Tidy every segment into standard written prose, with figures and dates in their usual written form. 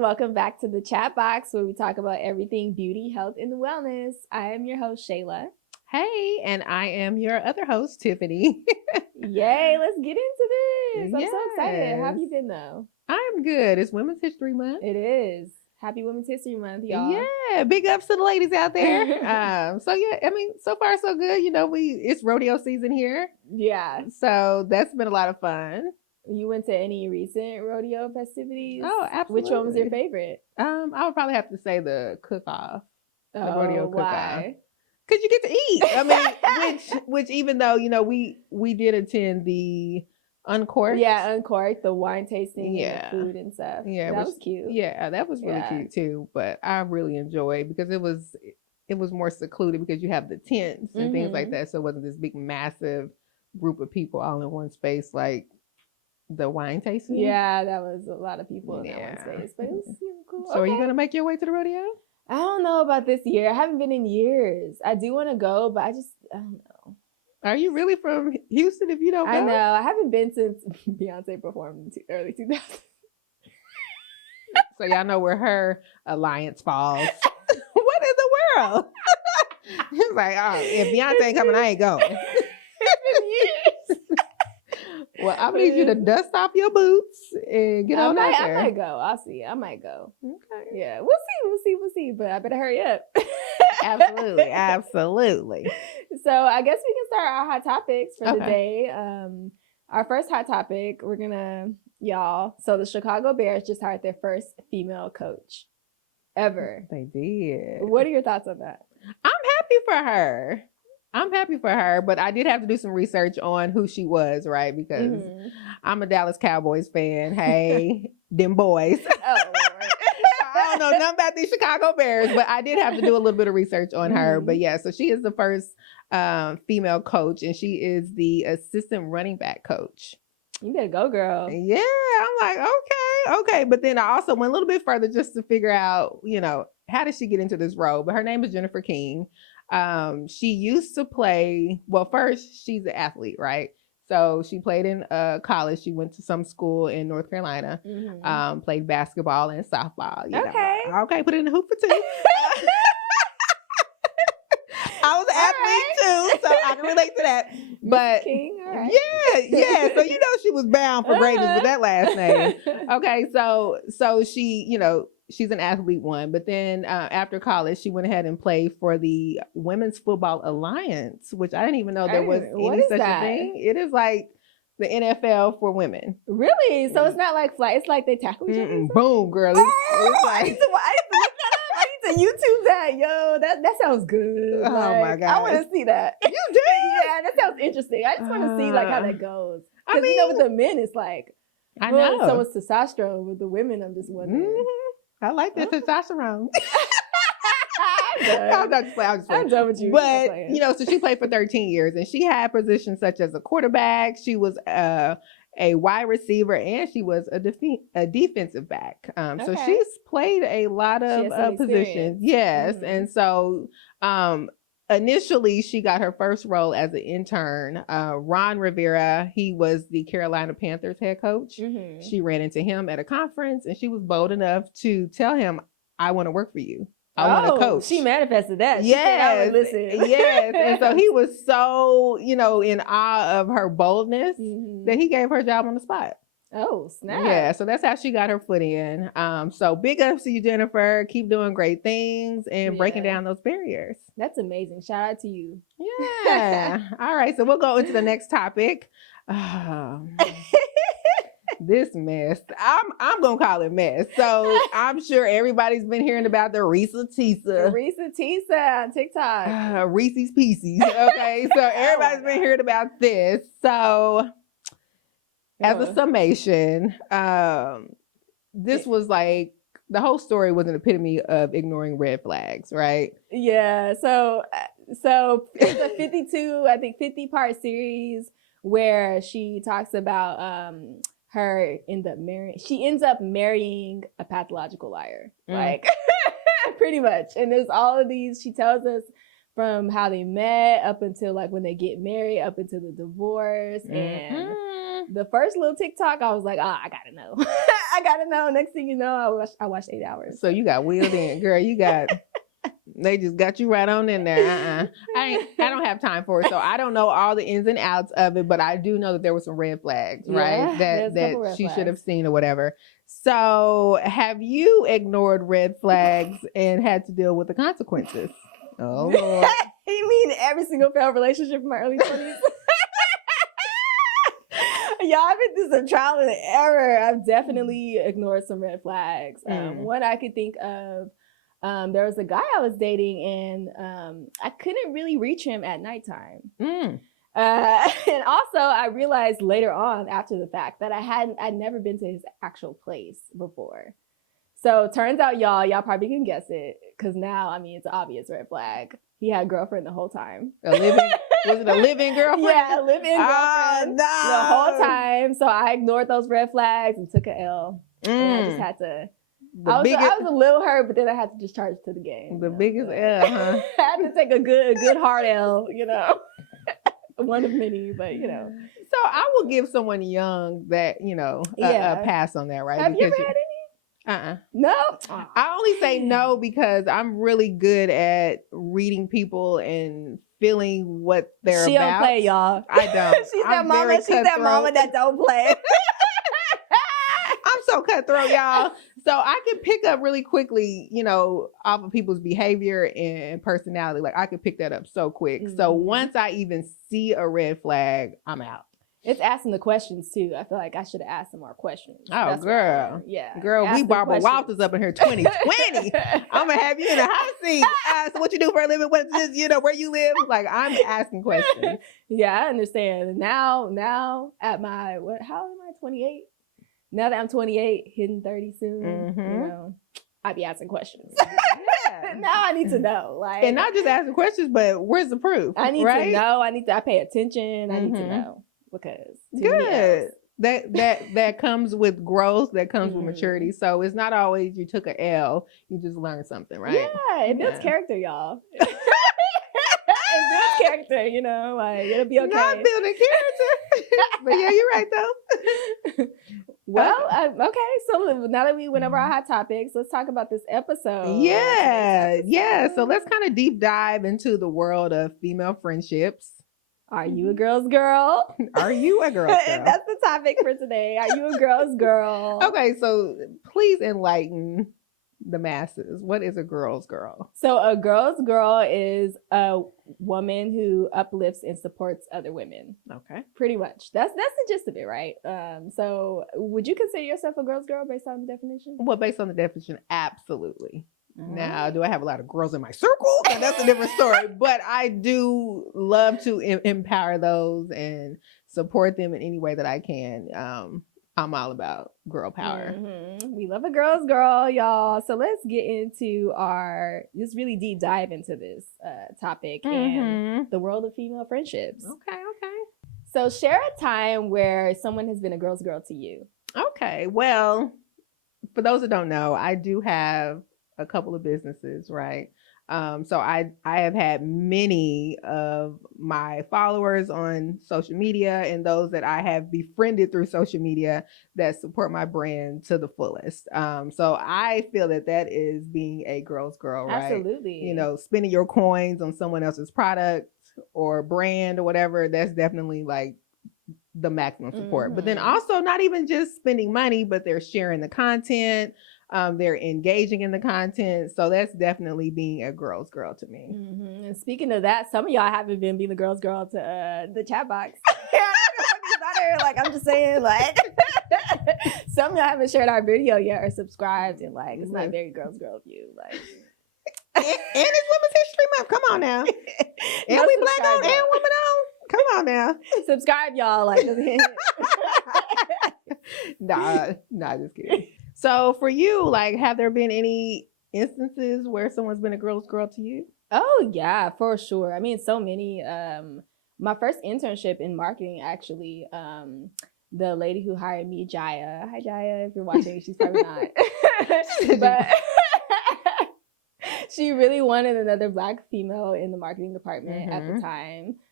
welcome back to the Chatbox where we talk about everything beauty, health, and wellness. I am your host, Shayla. Hey, and I am your other host, Tiffany. Yay, let's get into this. I'm so excited. How have you Yes. been though? I'm good. It's Women's History Month. It is. Happy Women's History Month, y'all. Yeah, big ups to the ladies out there. So far so good. It's rodeo season here. Yeah. So that's been a lot of fun. You went to any recent rodeo festivities? Oh, absolutely. Which one was your favorite? I would probably have to say the cook-off. The rodeo cook-off. Why? Because you get to eat. I mean, which even though, we did attend the Uncorked. Yeah, Uncorked, the wine tasting Yeah. and the food and stuff. Yeah, that was cute. Yeah, that was really cute too. But I really enjoyed because it was more secluded because you have the tents and things like that. So it wasn't this big massive group of people all in one space like the wine tasting. Yeah, that was a lot of people in that one space. But it was cool. So are you gonna make your way to the rodeo? I don't know about this year. I haven't been in years. I do want to go, but I don't know. Are you really from Houston if you don't go? I know. I haven't been since Beyonce performed in early 2000s. So y'all know where her alliance falls. What in the world? It's like, oh, if Beyonce ain't coming, I ain't going. It's been years. Well, I need you to dust off your boots and get on out there. I might go. I'll see. I might go. Okay. Yeah, we'll see. But I better hurry up. Absolutely. So I guess we can start our hot topics for the Okay. day. Our first hot topic, so the Chicago Bears just hired their first female coach ever. They did. What are your thoughts on that? I'm happy for her, but I did have to do some research on who she was, right? Because I'm a Dallas Cowboys fan. Hey, them boys. Oh, Lord. I don't know nothing about these Chicago Bears, but I did have to do a little bit of research on her. But yeah, so she is the first female coach, and she is the assistant running back coach. You better go, girl. Yeah, I'm like, okay. But then I also went a little bit further just to figure out, how did she get into this role? But her name is Jennifer King. She used to play, well, first she's an athlete, right? So she played in college. She went to some school in North Carolina, played basketball and softball. Okay, put it in the hoop for two. I was an athlete too, so I can relate to that. But King, all right. yeah. So she was bound for greatness with that last name. Okay, so she, she's an athlete one, but then after college, she went ahead and played for the Women's Football Alliance, which I didn't even know there was any such a thing. It is like the NFL for women. Really? So it's not like flight. It's like they tackle each other. Boom, girl. It's like, I need to look that up. I need to YouTube that. Yo, that sounds good. Oh my God. I want to see that. You do? Yeah, that sounds interesting. I just want to see like how that goes. I Because mean, with the men, it's like, I know. So much testosterone. With the women, I'm just wondering. I like that testosterone. I'm done with you. But, so she played for 13 years and she had positions such as a quarterback. She was a wide receiver and she was a defensive back. So she's played a lot of positions. Yes. And so initially she got her first role as an intern. Ron Rivera, he was the Carolina Panthers head coach. She ran into him at a conference and she was bold enough to tell him, I want to work for you. I want to coach. She manifested that. Yes. Listen. Yes. And so he was so, in awe of her boldness that he gave her a job on the spot. Oh, snap. Yeah. So that's how she got her foot in. So big ups to you, Jennifer. Keep doing great things and breaking down those barriers. That's amazing. Shout out to you. Yeah. All right. So we'll go into the next topic. This mess. I'm gonna call it mess. So I'm sure everybody's been hearing about the Reese's Tisa. Reese's Tisa on TikTok. Reese's Pieces. Okay, so everybody's been hearing about this. So as a summation, this was like the whole story was an epitome of ignoring red flags, right? Yeah. So it's a 50-part series where she talks about she ends up marrying a pathological liar. Like pretty much. And there's all of these, she tells us from how they met up until like when they get married, up until the divorce. And the first little TikTok, I was like, I gotta know. I gotta know. Next thing you know, I watched 8 hours. So you got wheeled in, girl. They just got you right on in there. I don't have time for it. So I don't know all the ins and outs of it, but I do know that there were some red flags, right? That she should have seen or whatever. So have you ignored red flags and had to deal with the consequences? Oh, Lord. You mean every single failed relationship in my early 20s? Y'all, I've been through some trial and error. I've definitely ignored some red flags. One I could think of, there was a guy I was dating, and I couldn't really reach him at nighttime. And also, I realized later on, after the fact, that I'd never been to his actual place before. So turns out, y'all probably can guess it, because now, I mean, it's an obvious red flag. He had a girlfriend the whole time. Was it a live-in girlfriend? Yeah, a live-in girlfriend the whole time. So I ignored those red flags and took an L. And I just had to. I was a little hurt, but then I had to just charge to the game. The biggest L, huh? I had to take a good hard L, one of many, but So I will give someone young that a pass on that, right? Have you ever had any? No. I only say no because I'm really good at reading people and feeling what they're about. She don't play, y'all. I don't. She's that mama that don't play. I'm so cutthroat, y'all. So I can pick up really quickly, off of people's behavior and personality. Like I can pick that up so quick. Mm-hmm. So once I even see a red flag, I'm out. It's asking the questions too. I feel like I should have asked some more questions. Oh, that's girl. Yeah. Girl, we Barbara Walters up in here 2020. I'm going to have you in the hot seat. So what you do for a living? What is this? Where you live? Like, I'm asking questions. Yeah, I understand. Now at my, how am I, 28? Now that I'm 28, hitting 30 soon, I be asking questions. Yeah. Now I need to know. And not just asking questions, but where's the proof? I need to know. I pay attention. I need to know. Because good. That comes with growth, that comes with maturity. So it's not always you took an L, you just learned something, right? Yeah, it builds character, y'all. It builds character, it'll be okay. Not building character. But yeah, you're right though. Well, okay. So now that we went over our hot topics, let's talk about this episode. Yeah. So let's kind of deep dive into the world of female friendships. Are you a girl's girl? Are you a girl's girl? That's the topic for today. Are you a girl's girl? Okay, so please enlighten the masses. What is a girl's girl? So a girl's girl is a woman who uplifts and supports other women. Okay. Pretty much. That's the gist of it, right? So would you consider yourself a girl's girl based on the definition? Well, based on the definition, absolutely. Now, do I have a lot of girls in my circle? That's a different story. But I do love to empower those and support them in any way that I can. I'm all about girl power. We love a girl's girl, y'all. So let's get into just really deep dive into this topic and the world of female friendships. Okay. So share a time where someone has been a girl's girl to you. Okay. Well, for those that don't know, I do have a couple of businesses, right? So I have had many of my followers on social media and those that I have befriended through social media that support my brand to the fullest. So I feel that is being a girl's girl, right? Absolutely. Spending your coins on someone else's product or brand or whatever, that's definitely like the maximum support. But then also not even just spending money, but they're sharing the content. They're engaging in the content. So that's definitely being a girl's girl to me. And speaking of that, some of y'all haven't been being the girl's girl to the Chatbox. I'm just saying, some of y'all haven't shared our video yet or subscribed, and it's not very girl's girl of you. And it's Women's History Month. Come on now. And we black on and woman on. Come on now. Subscribe, y'all. Nah, just kidding. So for you, have there been any instances where someone's been a girl's girl to you? Oh yeah, for sure. I mean, so many. My first internship in marketing, actually, the lady who hired me, Jaya. Hi, Jaya. If you're watching, she's probably not. But she really wanted another Black female in the marketing department at the time.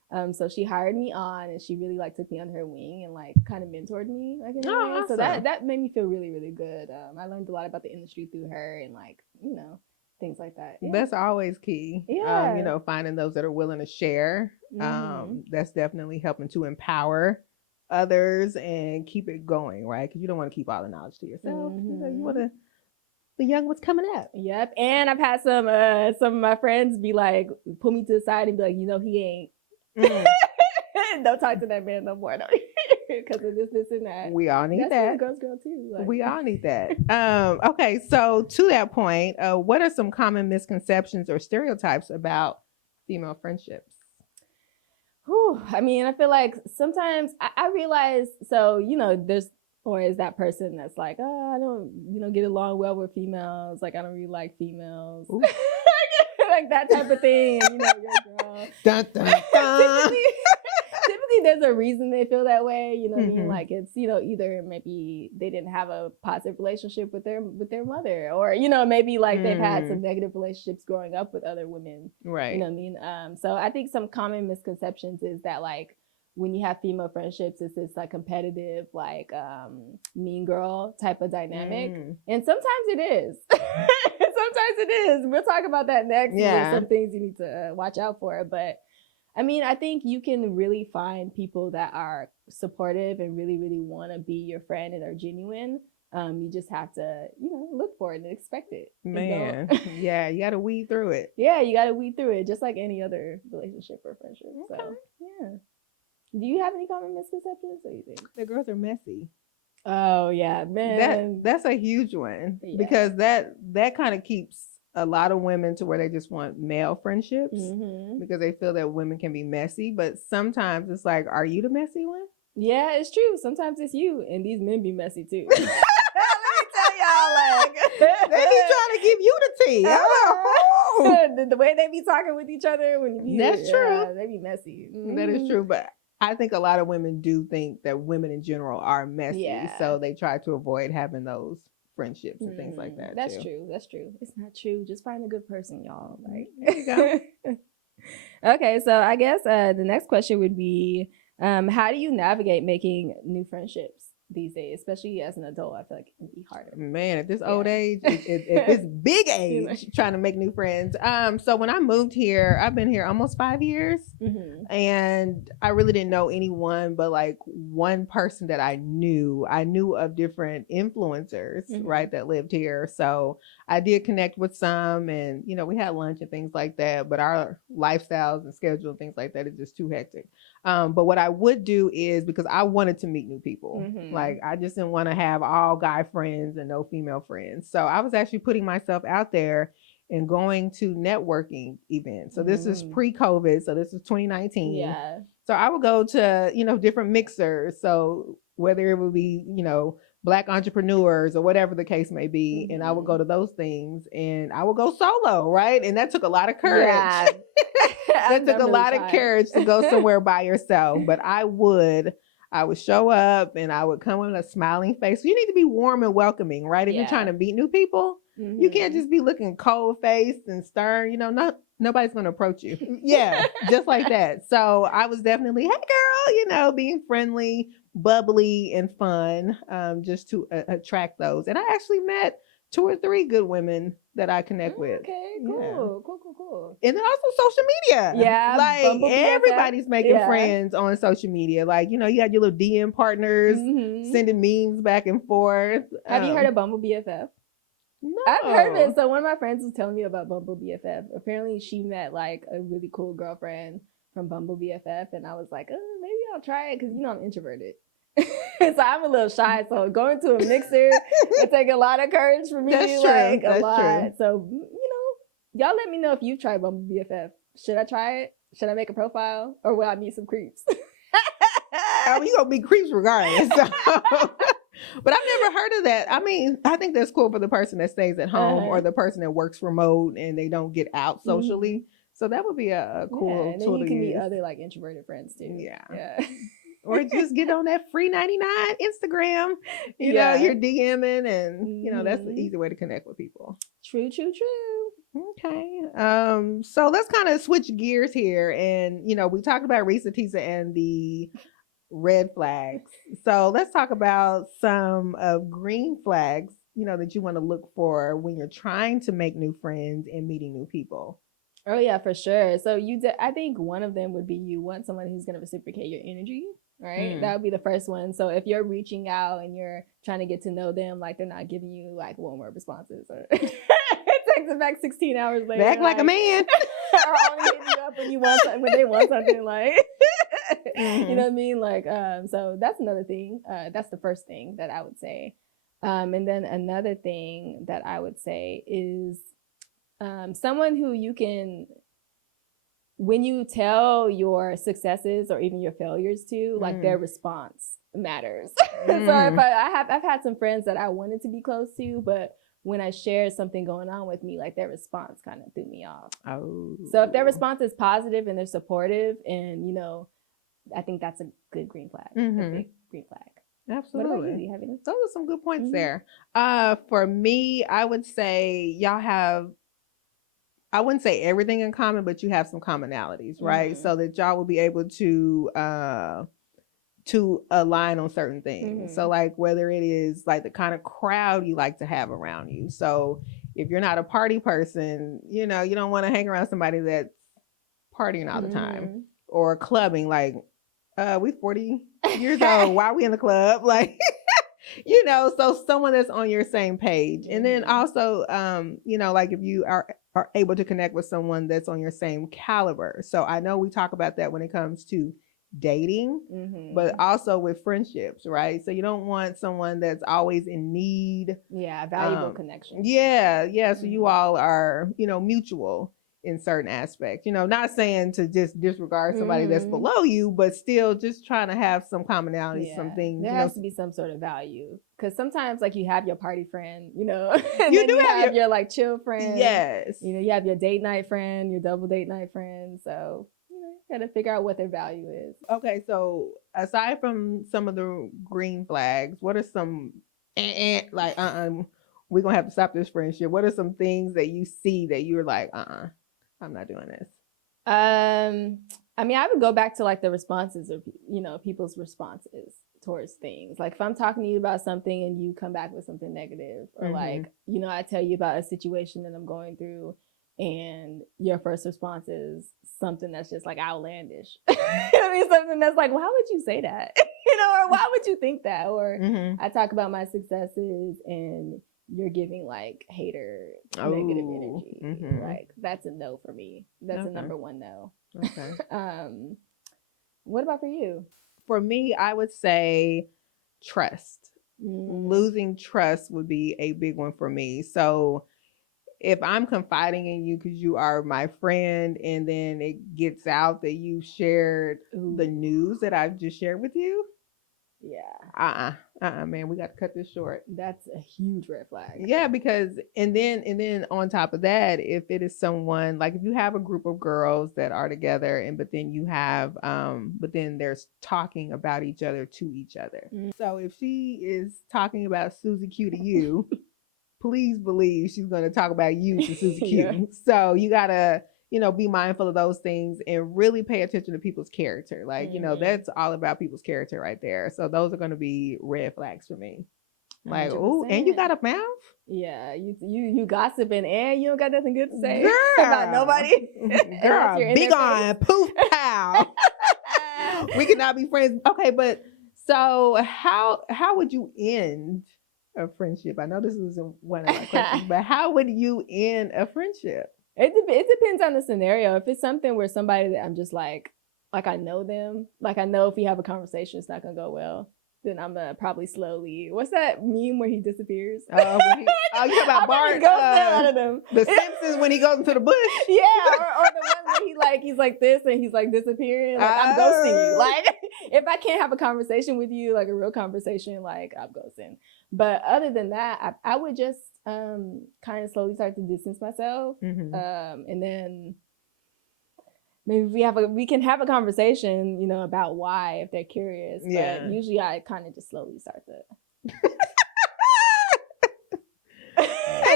So she hired me on, and she really like took me under her wing and like kind of mentored me like in a way. Awesome. So that made me feel really, really good. I learned a lot about the industry through her, and like, you know, things like that. Yeah. That's always key. Yeah. You know, finding those that are willing to share. That's definitely helping to empower others and keep it going, right? Because you don't want to keep all the knowledge to yourself. You want to the young ones coming up. Yep. And I've had some of my friends be like, pull me to the side and be like, you know, he ain't. Don't talk to that man no more, because of this and that. We all need that. Girl too. Like. We all need that. Okay, so to that point, what are some common misconceptions or stereotypes about female friendships? Whew, I mean, I feel like sometimes I realize, so, you know, there's always that person that's like, oh, I don't, you know, get along well with females. Like, I don't really like females. Like that type of thing. You know, your girl. Dun, dun, dun. Typically, there's a reason they feel that way. You know what I mean? Like, it's, you know, either maybe they didn't have a positive relationship with their mother, or, you know, maybe like they've had some negative relationships growing up with other women. Right. You know what I mean? So I think some common misconceptions is that like when you have female friendships, it's this like competitive, like mean girl type of dynamic. And sometimes it is. Sometimes it is. We'll talk about that next. Yeah. There's some things you need to watch out for. But I mean, I think you can really find people that are supportive and really, really want to be your friend and are genuine. You just have to, you know, look for it and expect it. Man, yeah, you got to weed through it. Yeah, you got to weed through it, just like any other relationship or friendship. Okay. So, yeah. Do you have any common misconceptions? What do you think? The girls are messy. Oh yeah, man. That's a huge one because that kind of keeps a lot of women to where they just want male friendships because they feel that women can be messy. But sometimes it's like, are you the messy one? Yeah, it's true. Sometimes it's you, and these men be messy too. Let me tell y'all, like they be trying to give you the tea. The way they be talking with each other that's true. They be messy. That is true, but I think a lot of women do think that women in general are messy, so they try to avoid having those friendships and things like that. That's true. That's true. It's not true. Just find a good person, y'all. Like, there you go. Okay, so I guess the next question would be, how do you navigate making new friendships these days, especially as an adult? I feel like it can be harder. Man, at this old age, at this big age, trying to make new friends. So when I moved here, I've been here almost 5 years, and I really didn't know anyone but like one person that I knew of different influencers, right, that lived here. So I did connect with some, and you know, we had lunch and things like that, but our lifestyles and schedule and things like that is just too hectic. But what I would do is, because I wanted to meet new people, like I just didn't want to have all guy friends and no female friends. So I was actually putting myself out there and going to networking events. So this is pre-COVID. So this is 2019. Yeah. So I would go to, you know, different mixers. So whether it would be, you know, Black entrepreneurs or whatever the case may be. And I would go to those things and I would go solo, right? And that took a lot of courage. Yeah. That took a lot of courage to go somewhere by yourself. But I would show up and I would come with a smiling face. So you need to be warm and welcoming, right? If you're trying to meet new people, you can't just be looking cold-faced and stern. You know, nobody's going to approach you. Yeah, just like that. So I was definitely, hey, girl, you know, being friendly, bubbly, and fun, just to attract those. And I actually met 2 or 3 good women that I connect with. Okay, cool, cool. And then also social media. Yeah, like everybody's making friends on social media. Like, you know, you got your little DM partners sending memes back and forth. Have you heard of Bumble BFF? No. I've heard of it. So one of my friends was telling me about Bumble BFF. Apparently she met like a really cool girlfriend from Bumble BFF, and I was like, oh, maybe I'll try it because, you know, I'm introverted. So I'm a little shy. So going to a mixer, it takes a lot of courage for me. That's like true. a lot. True. So, you know, y'all let me know if you've tried Bumble BFF. Should I try it? Should I make a profile? Or will I meet some creeps? I mean, you're going to be creeps regardless. So. But I've never heard of that. I mean, I think that's cool for the person that stays at home or the person that works remote and they don't get out socially. So that would be a cool and tool then you to can use. meet other like introverted friends too. Yeah. Or just get on that free 99 Instagram. You know, you're DMing and, you know, that's the easy way to connect with people. True. Okay. So let's kind of switch gears here. And, we talked about Risa Tisa and the red flags. So let's talk about some of green flags, that you want to look for when you're trying to make new friends and meeting new people. Oh yeah, for sure. So I think one of them would be you want someone who's going to reciprocate your energy, right? That would be the first one. So if you're reaching out and you're trying to get to know them, like they're not giving you like one word responses or it takes them back 16 hours later. Act like a man. Or only hitting you up when you want something, when they want something, like you know what I mean? Like so that's another thing. That's the first thing that I would say. And then another thing that I would say is someone who you can, when you tell your successes or even your failures to, like their response matters. So if I've had some friends that I wanted to be close to, but when I shared something going on with me, like their response kind of threw me off. Oh. So if their response is positive and they're supportive, and I think that's a good green flag. A big green flag. Absolutely. What about you? Do you have any? Those are some good points there. For me, I would say y'all have, I wouldn't say everything in common, but you have some commonalities, right? So that y'all will be able to align on certain things. So like whether it is like the kind of crowd you like to have around you. So if you're not a party person, you don't want to hang around somebody that's partying all the time or clubbing. Like, we 40 years old. Why are we in the club? Like, so someone that's on your same page. And then also, like if you are able to connect with someone that's on your same caliber. So I know we talk about that when it comes to dating, but also with friendships, right? So you don't want someone that's always in need. Yeah, valuable connection. Yeah. So you all are, mutual in certain aspects. Not saying to just disregard somebody that's below you, but still just trying to have some commonalities, some things. There has to be some sort of value. Because sometimes like you have your party friend, and you then have your like chill friend. Yes. You have your date night friend, your double date night friend. So you gotta figure out what their value is. Okay, so aside from some of the green flags, what are some we're gonna have to stop this friendship? What are some things that you see that you're like, I'm not doing this? I mean, I would go back to like the responses of people's responses towards things. Like if I'm talking to you about something and you come back with something negative, or like I tell you about a situation that I'm going through and your first response is something that's just like outlandish. I mean, something that's like, why would you say that? Or why would you think that? Or I talk about my successes and you're giving like hater negative energy. Like that's a no for me. That's a number one no. Okay. What about for you? For me, I would say trust. Losing trust would be a big one for me. So if I'm confiding in you because you are my friend and then it gets out that you shared the news that I've just shared with you. Yeah. Man, we got to cut this short. That's a huge red flag. Yeah, because and then on top of that, if it is someone like if you have a group of girls that are together but then there's talking about each other to each other. So if she is talking about Susie Q to you, please believe she's going to talk about you to Susie Q. So you got to be mindful of those things and really pay attention to people's character. Like, that's all about people's character right there. So those are going to be red flags for me. Like, oh, and you got a mouth? Yeah, you gossiping and you don't got nothing good to say about nobody. Girl, be gone, poof, pow. We cannot be friends. Okay, but so how would you end a friendship? I know this isn't one of my questions, but how would you end a friendship? It depends on the scenario. If it's something where somebody that I'm just like I know them, like I know if we have a conversation, it's not gonna go well, then I'm gonna probably slowly. What's that meme where he disappears? You talking about Bart? Out of them. The Simpsons when he goes into the bush. Yeah, or the one where he's like this and he's like disappearing. Like I'm ghosting you. Like if I can't have a conversation with you, like a real conversation, like I'm ghosting. But other than that, I would just kind of slowly start to distance myself, and then maybe we can have a conversation, about why if they're curious. Yeah. But usually I kind of just slowly start to.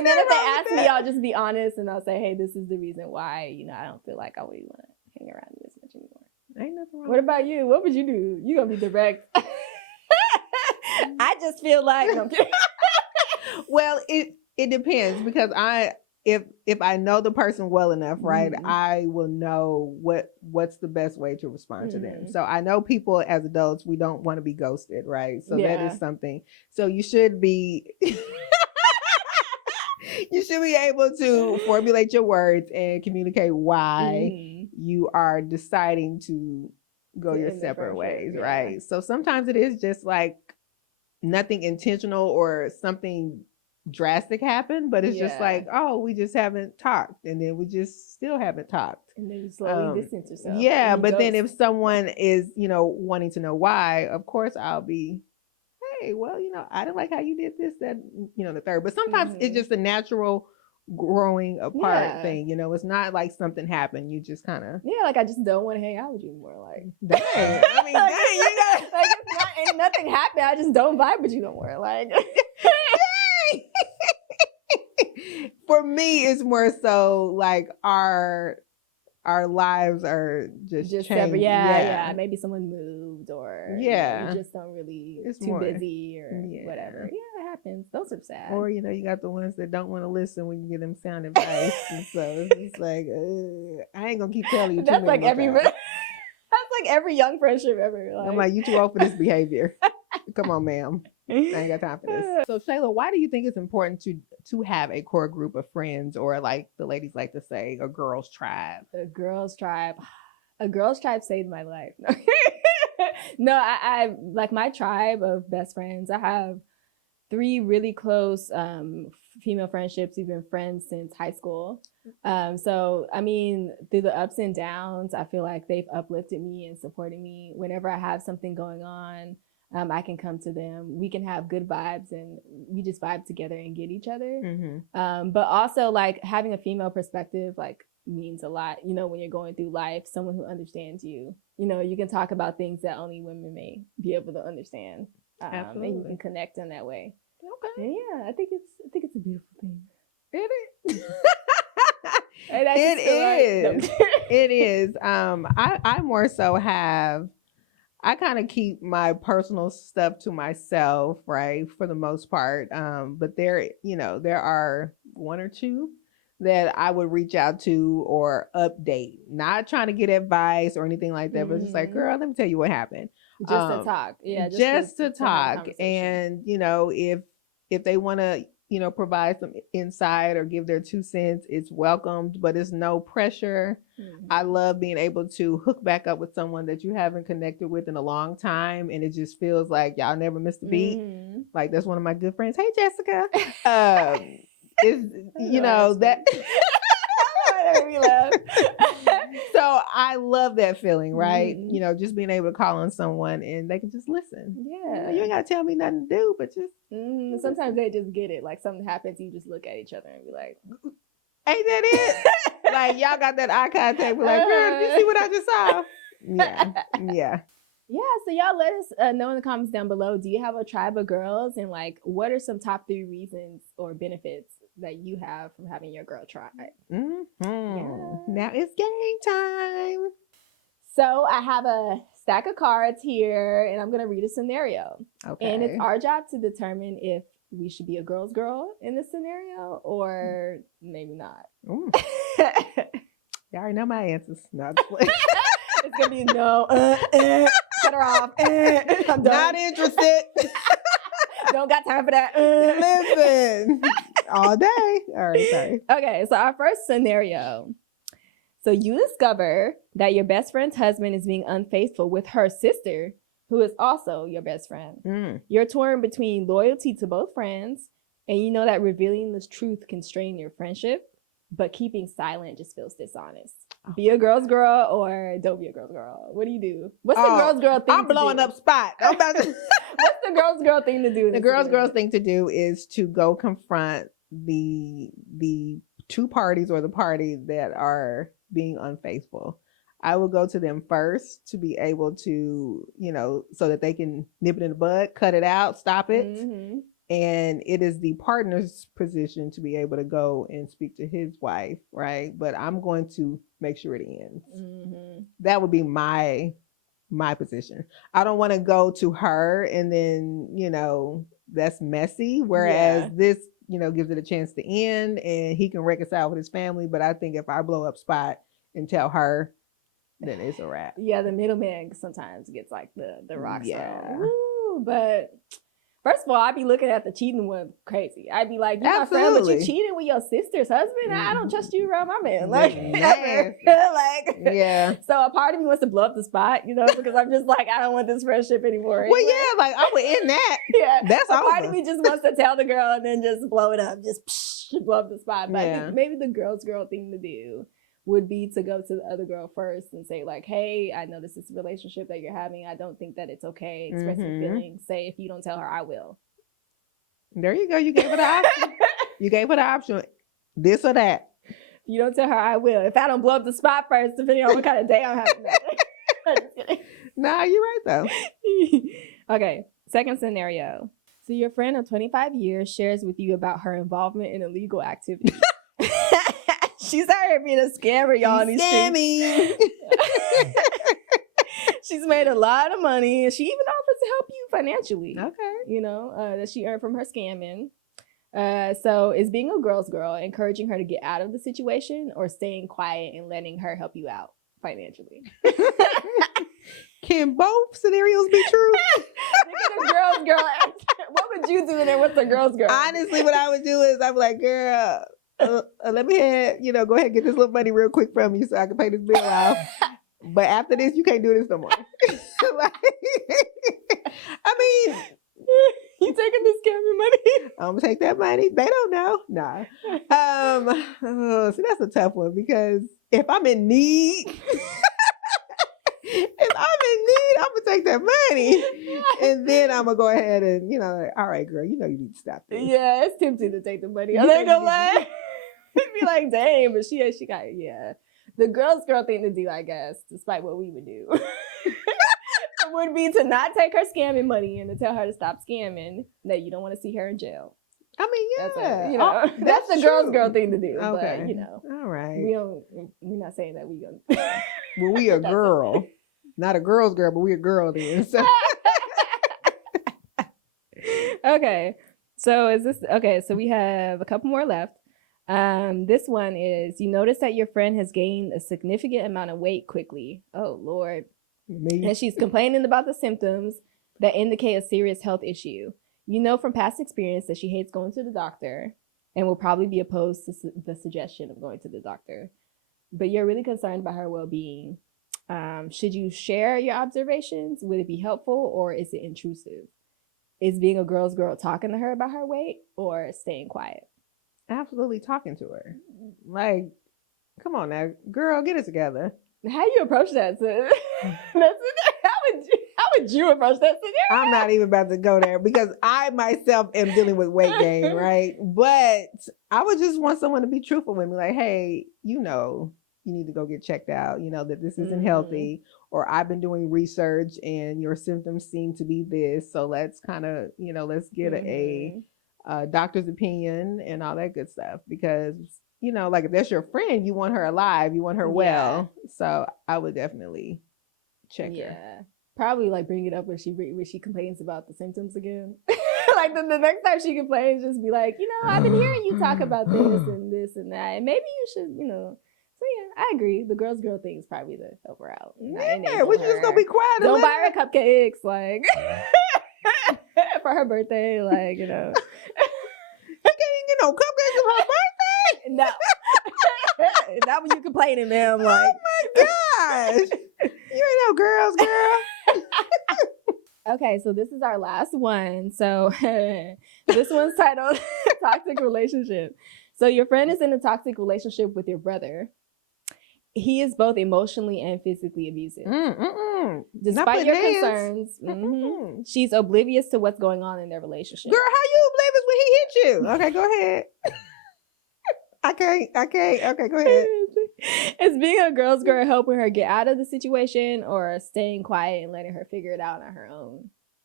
And then if they ask me, I'll just be honest and I'll say, hey, this is the reason why, I don't feel like I really want to hang around you as much anymore. Ain't nothing wrong. What about you? What would you do? You gonna be direct. I just feel like no, I'm kidding. Well, it depends because if I know the person well enough, right, I will know what's the best way to respond to them. So I know people as adults, we don't want to be ghosted, right? So that is something. So you should be you should be able to formulate your words and communicate why you are deciding to go your separate ways, right? So sometimes it is just like nothing intentional or something drastic happened, but it's just like, oh, we just haven't talked, and then we just still haven't talked, and then you slowly distance yourself. Yeah, but then if someone is, wanting to know why, of course I'll be, hey, well, I didn't like how you did this, that, the third. But sometimes it's just a natural growing apart thing. It's not like something happened. You just kind of like I just don't want to hang out with you anymore. Like dang, I mean, dang, you got like it's not, ain't nothing happened. I just don't vibe with you no more. Like. For me, it's more so like our lives are just separate. Yeah. Maybe someone moved, or you just don't really. It's too busy or whatever. Yeah, it happens. Those are sad. Or you got the ones that don't want to listen when you give them sound advice, and so it's just like I ain't gonna keep telling you. That's like every. That's like every young friendship ever. Like. I'm like, you too old for this behavior. Come on, ma'am. I ain't got time for this. So Shayla, why do you think it's important to have a core group of friends, or like the ladies like to say, a girls tribe? A girls tribe. A girls tribe saved my life. No, I like my tribe of best friends. I have 3 really close female friendships. We've been friends since high school. So I mean, through the ups and downs, I feel like they've uplifted me and supported me whenever I have something going on. I can come to them. We can have good vibes, and we just vibe together and get each other. But also, like, having a female perspective, like, means a lot. When you're going through life, someone who understands you. You can talk about things that only women may be able to understand, and you can connect in that way. Okay. And yeah, I think it's a beautiful thing. It is. It is. It is. I more so have. I kind of keep my personal stuff to myself, right, for the most part. But there are 1 or 2 that I would reach out to or update. Not trying to get advice or anything like that, but just like, girl, let me tell you what happened. Just to talk. Yeah, just to talk. And, if they want to, provide some insight or give their 2 cents, it's welcomed, but it's no pressure. I love being able to hook back up with someone that you haven't connected with in a long time, and it just feels like y'all never missed a beat. Like, that's one of my good friends. Hey, Jessica. That. We laugh. So I love that feeling, right? Just being able to call on someone and they can just listen. Yeah. You ain't got to tell me nothing to do, but just. Sometimes they just get it. Like, something happens, you just look at each other and be like, ain't that it? Like, y'all got that eye contact. We're like, girl, did you see what I just saw? Yeah. Yeah, so y'all let us know in the comments down below. Do you have a tribe of girls? And like, what are some top 3 reasons or benefits that you have from having your girl tribe? Now it's game time. So I have a stack of cards here, and I'm going to read a scenario. Okay. And it's our job to determine if we should be a girl's girl in this scenario or maybe not. Y'all already know my answers. No, it's going to be no, cut her off. I'm done. Not interested. Don't got time for that. Listen, all day. All right, sorry. Okay, so our first scenario. So you discover that your best friend's husband is being unfaithful with her sister, who is also your best friend. You're torn between loyalty to both friends, and you know that revealing this truth can strain your friendship, but keeping silent just feels dishonest. Be a girl's girl or don't be a girl's girl. What do you do? What's the girl's girl thing I'm blowing up spot. What's the girl's girl thing to do? The girl's thing to do is to go confront the 2 parties or the party that are being unfaithful. I will go to them first to be able to, so that they can nip it in the bud, cut it out, stop it. And it is the partner's position to be able to go and speak to his wife, right? But I'm going to make sure it ends. Mm-hmm. That would be my position. I don't want to go to her and then, that's messy. Whereas this, gives it a chance to end and he can reconcile with his family. But I think if I blow up Spot and tell her, then it's a wrap. Yeah, the middleman sometimes gets like the rock star. Woo, but first of all, I'd be looking at the cheating one crazy. I'd be like, you're my friend, but you cheating with your sister's husband? I don't trust you around my man. Like, yeah. So a part of me wants to blow up the Spot, because I'm just like, I don't want this friendship anymore. Well, yeah, like I would end that. Yeah. That's a part of me just wants to tell the girl and then just blow it up. Just blow up the Spot. But I think maybe the girl thing to do would be to go to the other girl first and say like, hey, I know this is a relationship that you're having. I don't think that it's okay. Express your feelings. Say, if you don't tell her, I will. There you go. You gave her the option. You gave her the option. This or that. If you don't tell her, I will. If I don't blow up the Spot first, depending on what kind of day I'm having. Nah, you're right though. Okay. Second scenario. So your friend of 25 years shares with you about her involvement in illegal activities. She's out here being a scammer, y'all. On these streets. She's made a lot of money, and she even offers to help you financially. Okay, that she earned from her scamming. So is being a girl's girl encouraging her to get out of the situation, or staying quiet and letting her help you out financially? Can both scenarios be true? The girl's girl. What would you do there? What's a girl's girl? Honestly, what I would do is I'd be like, girl, let me go ahead and get this little money real quick from you so I can pay this bill off. But after this, you can't do this no more. I mean, you taking the scamming money? I'm gonna take that money. They don't know. Nah. So that's a tough one because if I'm in need, I'm gonna take that money, and then I'm gonna go ahead and all right, girl, you need to stop this. Yeah, it's tempting to take the money. I'm not gonna lie. Be like, dang, but she got the girl's girl thing to do, I guess, despite what we would do. Would be to not take her scamming money and to tell her to stop scamming, that you don't want to see her in jail. I mean, yeah, that's the girl's girl thing to do. Okay, but, all right. We're not saying that we gonna. Well, we a girl, not a girl's girl, but we a girl then. So. Okay, so so we have a couple more left. This one is, you notice that your friend has gained a significant amount of weight quickly. Oh Lord. Me. And she's complaining about the symptoms that indicate a serious health issue. You know from past experience that she hates going to the doctor and will probably be opposed to the suggestion of going to the doctor. But you're really concerned about her well-being. Should you share your observations? Would it be helpful, or is it intrusive? Is being a girl's girl talking to her about her weight, or staying quiet? Absolutely talking to her. Like, come on now, girl, get it together. How do you approach that? How would you approach that scenario? I'm not even about to go there because I myself am dealing with weight gain, right? But I would just want someone to be truthful with me, like, hey, you need to go get checked out, that this isn't healthy, or I've been doing research and your symptoms seem to be this. So let's kind of, let's get a doctor's opinion and all that good stuff, because like if that's your friend, you want her alive, you want her well. So I would definitely check her. Probably like bring it up when she complains about the symptoms again. Like the next time she complains, just be like, I've been hearing you talk about this and that, and maybe you should, So yeah, I agree. The girl's girl thing is probably to help her out. Yeah, we're just gonna be quiet. Don't buy her cupcakes, like for her birthday, like I can't get no cupcakes for her birthday. No. Not when you complaining, ma'am. Like, oh my gosh. You ain't no girl's girl. Okay, so this is our last one. So this one's titled Toxic Relationship. So your friend is in a toxic relationship with your brother. He is both emotionally and physically abusive. Despite your concerns, she's oblivious to what's going on in their relationship. Girl, how you oblivious when he hit you? Okay, go ahead. I can't. Okay, go ahead. Is being a girl's girl helping her get out of the situation, or staying quiet and letting her figure it out on her own?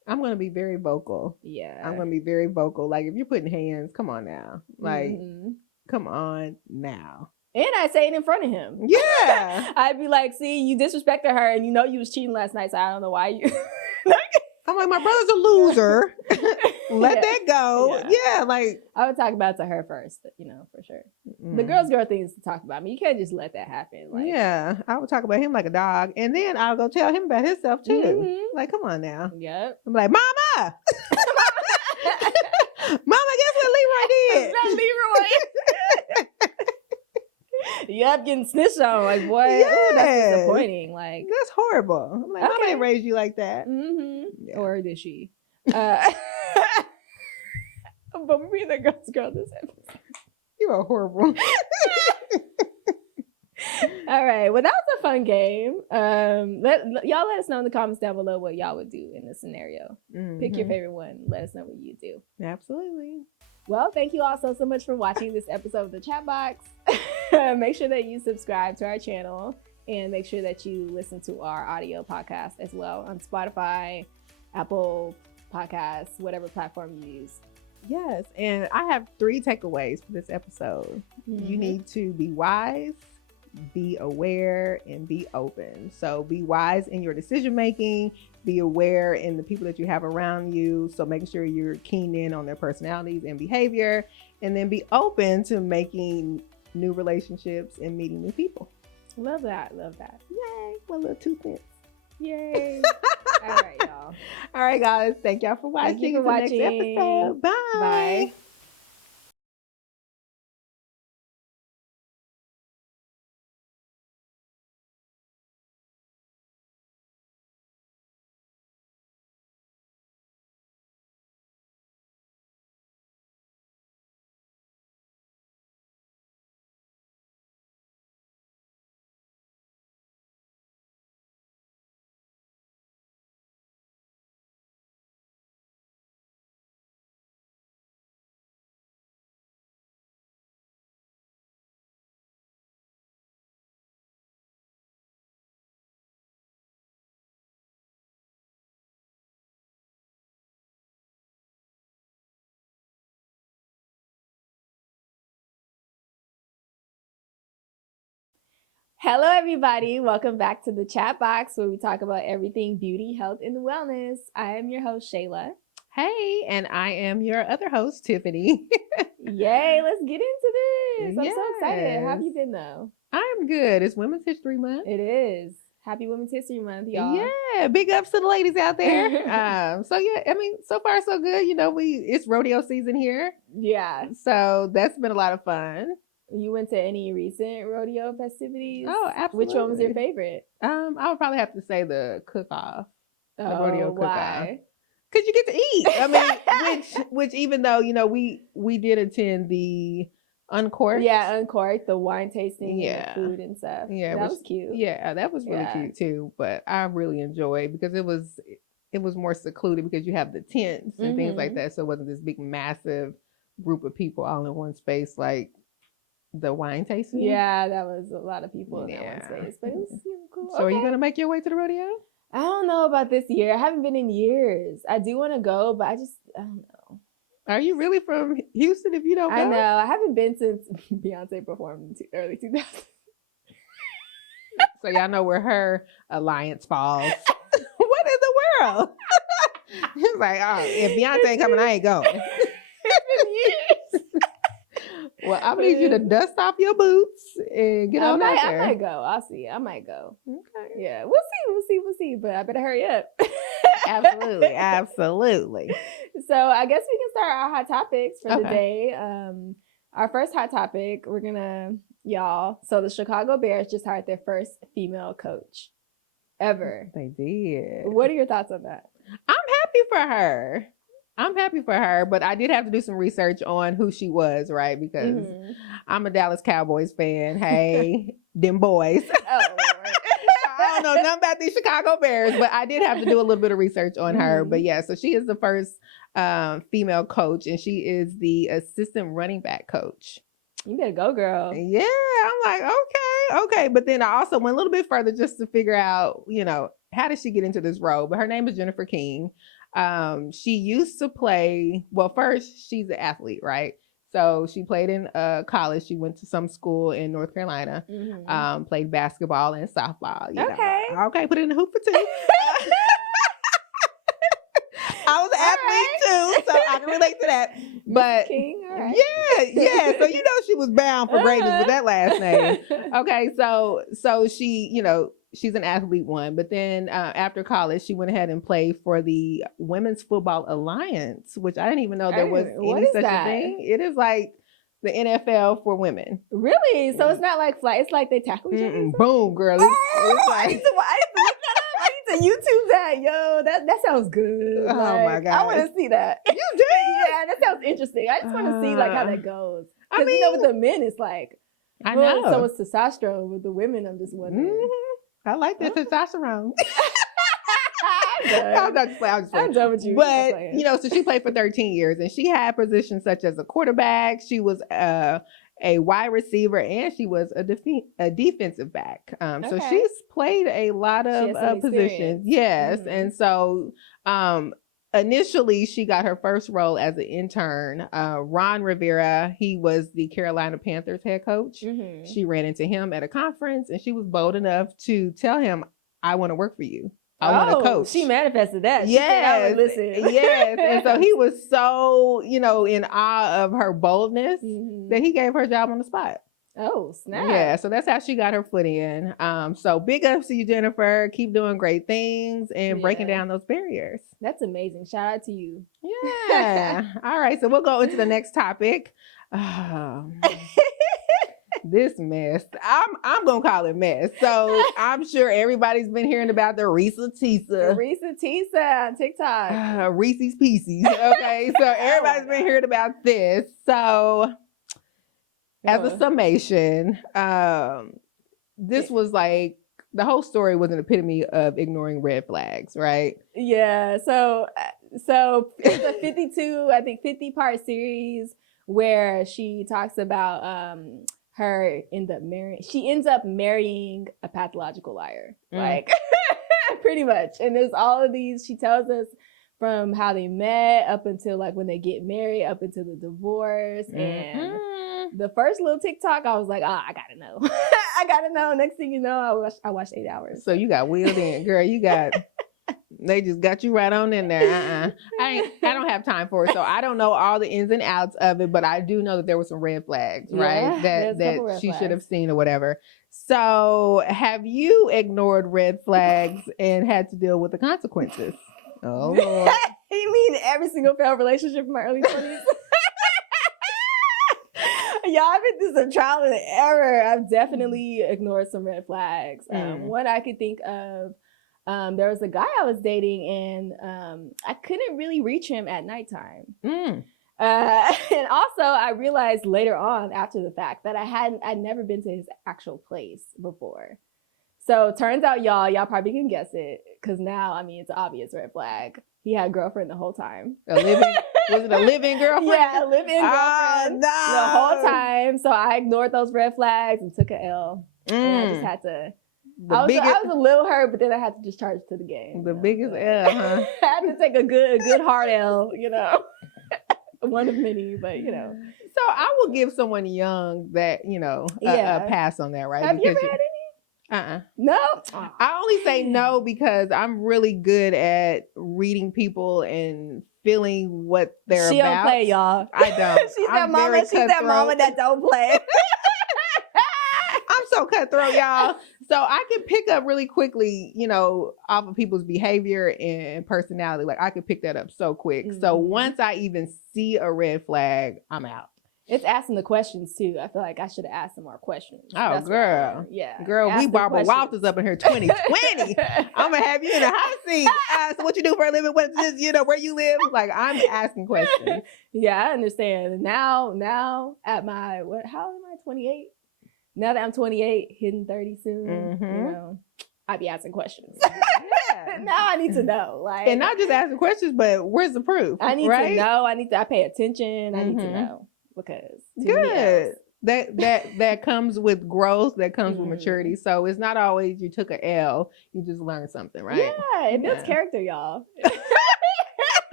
I'm going to be very vocal. Yeah. I'm going to be very vocal. Like, if you're putting hands, come on now. Like, come on now. And I say it in front of him. Yeah. I'd be like, see, you disrespected her and you know you was cheating last night, so I don't know why you... I'm like, my brother's a loser. Let that go. Yeah, like... I would talk about it to her first, you know, for sure. The girl's girl things to talk about. I mean, you can't just let that happen. Like, yeah, I would talk about him like a dog. And then I'll go tell him about himself, too. Like, come on now. Yep. I'm like, Mama! Mama, guess what Leroy did? Not Leroy. Yep, getting snitched on. Like, what? Yes. Ooh, that's disappointing. Like, that's horrible. I'm like, Mama didn't raise you like that. Yeah. Or did she? But we're being the girl this episode. You are horrible. All right. Well, that was a fun game. Y'all let us know in the comments down below what y'all would do in this scenario. Pick your favorite one. Let us know what you do. Absolutely. Well, thank you all so much for watching this episode of the Chatbox. Make sure that you subscribe to our channel and make sure that you listen to our audio podcast as well on Spotify, Apple Podcasts, whatever platform you use. Yes. And I have 3 takeaways for this episode. You need to be wise, be aware, and be open. So be wise in your decision making, be aware in the people that you have around you. So making sure you're keen in on their personalities and behavior, and then be open to making new relationships and meeting new people. Love that. Love that. Yay. One little 2 cents. Yay. All right, y'all. All right, guys. Thank y'all for watching. Thank you for watching. Next episode. Bye. Bye. Hello, everybody. Welcome back to the Chatbox, where we talk about everything beauty, health, and wellness. I am your host, Shayla. Hey, and I am your other host, Tiffany. Yay, let's get into this. I'm so excited. How have you been, though? I'm good. It's Women's History Month. It is. Happy Women's History Month, y'all. Yeah, big ups to the ladies out there. So yeah, I mean, so far so good. You know, it's rodeo season here. Yeah. So that's been a lot of fun. You went to any recent rodeo festivities? Oh, absolutely. Which one was your favorite? I would probably have to say the cook-off. The rodeo cook-off. Why? Because you get to eat. I mean, which even though, you know, we did attend the Uncorked. Yeah, Uncorked, the wine tasting and food and stuff. Yeah. That was cute. Yeah, that was really cute too. But I really enjoyed because it was more secluded because you have the tents and things like that. So it wasn't this big, massive group of people all in one space like the wine tasting. Yeah, that was a lot of people in that one space. But it was cool. So are you going to make your way to the rodeo? I don't know about this year. I haven't been in years. I do want to go, but I don't know. Are you really from Houston if you don't go? I know. I haven't been since Beyonce performed in early 2000s. So y'all know where her alliance falls. What in the world? He's like, oh, if Beyonce ain't coming, I ain't going. It's been years. Well, I'm gonna need you to dust off your boots and get on out there. I might go. I'll see. I might go. Okay. Yeah, we'll see. But I better hurry up. Absolutely. So I guess we can start our hot topics for the day. Our first hot topic, we're gonna, y'all. So the Chicago Bears just hired their first female coach ever. They did. What are your thoughts on that? I'm happy for her, but I did have to do some research on who she was, right? Because I'm a Dallas Cowboys fan. Hey, them boys. Oh, Lord. I don't know nothing about these Chicago Bears, but I did have to do a little bit of research on her. But yeah, so she is the first female coach, and she is the assistant running back coach. You better go, girl. Yeah, I'm like, okay. But then I also went a little bit further just to figure out, you know, how did she get into this role? But her name is Jennifer King. She used to play, well, first, she's an athlete, right? So she played in college. She went to some school in North Carolina, played basketball and softball. You know. Okay, put it in the hoop for two. I was an athlete too, so I can relate to that. But King, yeah. So you know she was bound for greatness with that last name. Okay, so she, she's an athlete one, but then after college, she went ahead and played for the Women's Football Alliance, which I didn't even know there was any such a thing. It is like the NFL for women. Really? So it's not like flag. It's like they tackle each other. Boom, girl. It's like, I need to YouTube that. Yo, that sounds good. Oh my God. I want to see that. You do? Yeah, that sounds interesting. I just want to see like how that goes. I mean, with the men, it's like, I know. So it's testosterone. With the women, I'm just wondering. I like that testosterone. I'm just playing. I'm done with you. But so she played for 13 years, and she had positions such as a quarterback. She was a wide receiver, and she was a defensive back. So she's played a lot of positions. Yes, and so initially she got her first role as an intern. Ron Rivera, he was the Carolina Panthers head coach. She ran into him at a conference, and she was bold enough to tell him, "I want to work for you. I want to coach." She manifested that. She yes, said, I would listen. Yes. And so he was so, in awe of her boldness that he gave her a job on the spot. Oh, snap. Yeah, so that's how she got her foot in. So big ups to you, Jennifer. Keep doing great things and breaking down those barriers. That's amazing. Shout out to you. Yeah. All right, so we'll go into the next topic. This mess. I'm gonna call it mess. So I'm sure everybody's been hearing about the Reesa Teesa. Reesa Teesa on TikTok. Reese's Pieces. Okay, so everybody's been hearing about this. So as a summation, this was like the whole story was an epitome of ignoring red flags, right? Yeah. So it's a 50-part series where she talks about she ends up marrying a pathological liar. Like pretty much. And there's all of these, she tells us from how they met up until like when they get married, up until the divorce. And the first little TikTok, I was like, I gotta know. I gotta know. Next thing you know, I watched 8 hours. So you got wheeled in, girl. They just got you right on in there. I don't have time for it. So I don't know all the ins and outs of it, but I do know that there were some red flags, right? That she should have seen or whatever. So have you ignored red flags and had to deal with the consequences? Oh, Lord. You mean every single failed relationship in my early 20s? Yeah, I've been through some trial and error. I've definitely ignored some red flags. One I could think of, there was a guy I was dating, and I couldn't really reach him at nighttime. And also, I realized later on, after the fact, that I'd never been to his actual place before. So turns out, y'all probably can guess it, because now, I mean, it's an obvious red flag. He had a girlfriend the whole time. Was it a living girlfriend? Yeah, a living girlfriend the whole time. So I ignored those red flags and took an L. And I just had to. I was a little hurt, but then I had to just charge to the game. The biggest L, huh? I had to take a good hard L, one of many, but So I will give someone young that a pass on that, right? Have you ever had any? No. I only say no because I'm really good at reading people and feeling what they're she about. She don't play, y'all. I don't. She's that mama that don't play. I'm so cutthroat, y'all. So I can pick up really quickly, off of people's behavior and personality. Like I could pick that up so quick. So once I even see a red flag, I'm out. It's asking the questions too. I feel like I should have asked some more questions. Oh, that's girl. Yeah. Girl, we Barbara Walters up in here 2020. I'm going to have you in the hot seat. So what you do for a living? What's this, where you live? Like, I'm asking questions. Yeah, I understand. Now at how am I, 28? Now that I'm 28, hitting 30 soon, I'd be asking questions. Yeah. Now I need to know. And not just asking questions, but where's the proof? I need to know. I pay attention. I need to know. Because good. That comes with growth, that comes with maturity. So it's not always you took an L, you just learned something, right? Yeah, it builds character, y'all.